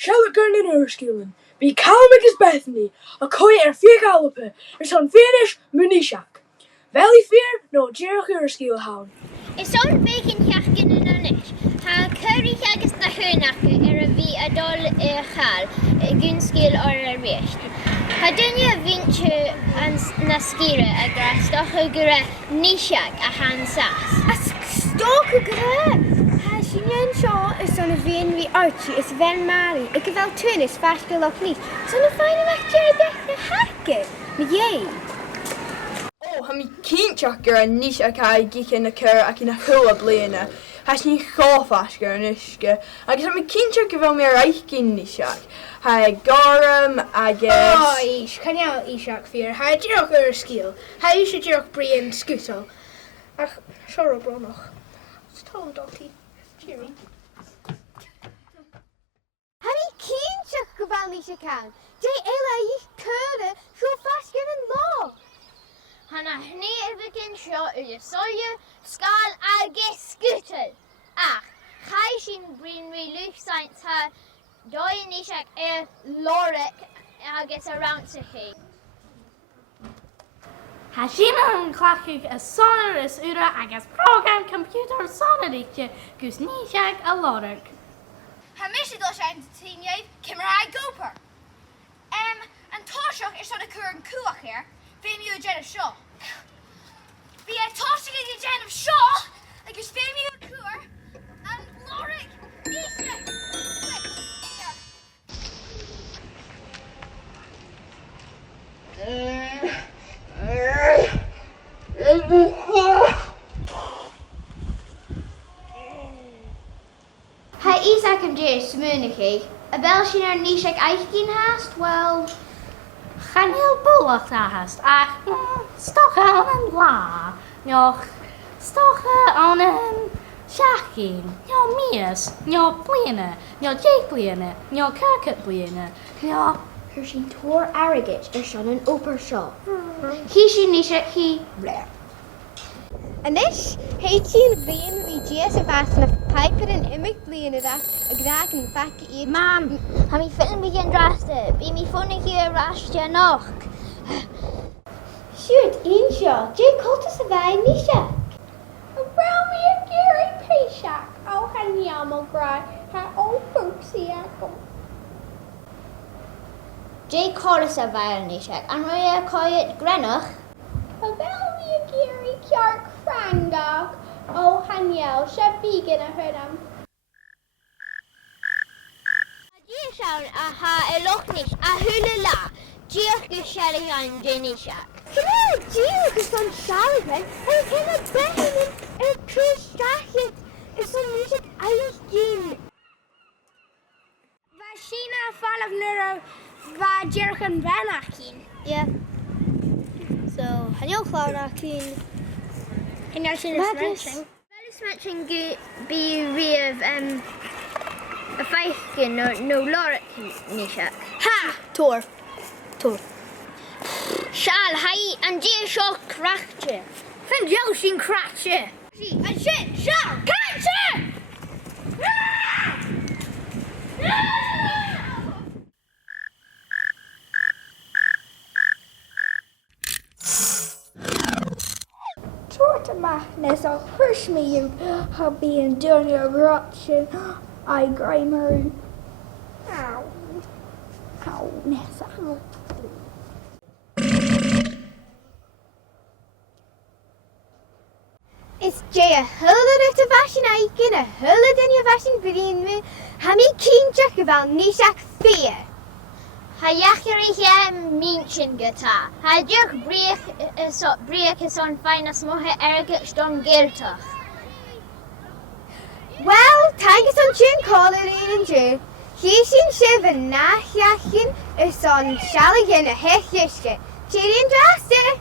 Sealgairean in Uirsgeul, Bhí Calm agus Bethany a chuir fiacalpa son féidir Muilne. Valley fear no Bruach Uirsgeul haun. Is on bacon heachkin in onish. Ha curry agus na hunake bhí a dul chaal, Bun-sgoil or a richt. Ha dunne vinche na skire a grastocha gure nishag a han sas. A stocha gure! Ha sinyan shaw is on a vein vi Archie is ven Mary. Ik heb wel tun is fashkel of niet. Zo'n fijne weg de hakken. Met jij. Ha mi cínteach gur an níos a cai gicin na cur ac in a chula bliana. Has ní chófas gur an isce. Agus ha mi cínteach go bhfuil mé aichcin níoseach. Ha garam agus... Oh, is. Kan jou Isaac vier. Ha Bruach Uirsgeul. Ha is het Bruach Brian Scutel. Ach, sorry bro nog. Stom dotty. Cheery. Ha mi cínteach go bhfuil níos a can. Dé eile ich cura so fashkel an law. Hanna hní bhicin seo soja, scal agus scutal. Ach, chai sin brin ri luchsaint ha dóin isach loric agus a rounsachi. Ha sin an clachuig a sonar is ura agus program computer sonaricte gus níseach a loric. Ha mis do sein tíneid cimra goper. An táiseach is on a cur an cuach here. Fame you a jen of shaw. Be a tossing in the jen of shaw, like his fame you a cur, and Loric, Nisha, Ha Isaac and Jay Muilne. A bell sin Nishak Eichkin hast, well... Gaan heel bulach naast. Ach, stocha aan een la. Joch, stocha aan een shakin. Jo mies, jo bliene, jo jake bliene, jo kaket bliene, jo... Hershing tor arrogate is on an upper shaw. He sin Nishak he... And this, Haitian vein we jes of us and a piper and imic blean of that, a grag and fat eat. Mam, ha mi film begin draste, be mi funny here rastja noch. Shoot, Inshaw, Jay Cultus of I Nisha. Around me a Gary Payshak, oh, Hanyamo Gry, ha old Perksiaco. Jay chorus a viol Nishak, and Roya coyet Grenoch. Around me a Gary Kjark Frangog, oh, Hanyel, Shabigan a Hudam. Sound a ha lochnish a hulala, Georg Sealgairean Janishak. Come on, Georg is on Sealgairean, and can a Benjamin and Chris Jacket is on music Eichkin. Vashina fall of Neuro va Georg and Vanakin. Yeah. So, Hanyel Claudakin. And you're seeing this mention. Mention be of a Feichkin no Loric Nishak. Ha! Tor. Shal hai and Jay Shaw crackje. Fin Yosin crackje. And shit, Shal, crackje! Madness of push me you have been doing your eruption. I grimer. Ow. Ow, Nessa. Ow. It's Jay a hullet of the fashion Eichen, a hullet in your fashion green me. Hammy keen check about Nishak fear. Ha jacheri hier München geta. Ha Dirk Bruach is on finest mohe erge ston Geltach. Well, Tigus on chin collar in Jay. Hishin Shivan Nachyachin is on Sealgairean a hechishke. Chirin draste.